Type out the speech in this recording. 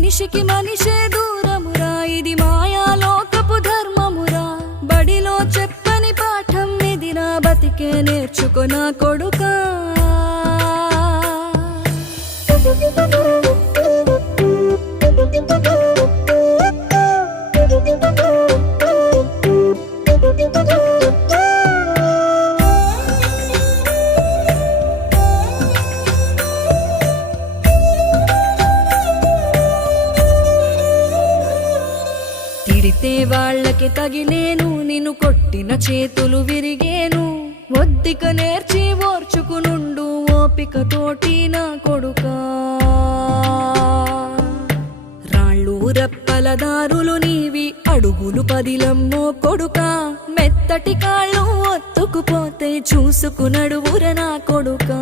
మనిషికి మనిషే దూరమురా, ఇది మాయాలోకపు ధర్మమురా. బడిలో చెప్పని పాఠం ఇది, నా బతికే నేర్చుకో నా కొడుకా. తిడితే వాళ్ళకి తగిలేను, నిన్ను కొట్టిన చేతులు విరిగేను. ఒద్దిక నేర్చి ఓర్చుకునుండు ఓపికతోటి నా కొడుకా. రాళ్ళు రప్పల దారులు నీవి, అడుగులు పదిలమ్మో కొడుకా. మెత్తటి కాళ్ళు ఒత్తుకుపోతే చూసుకునడువుర నా కొడుకా.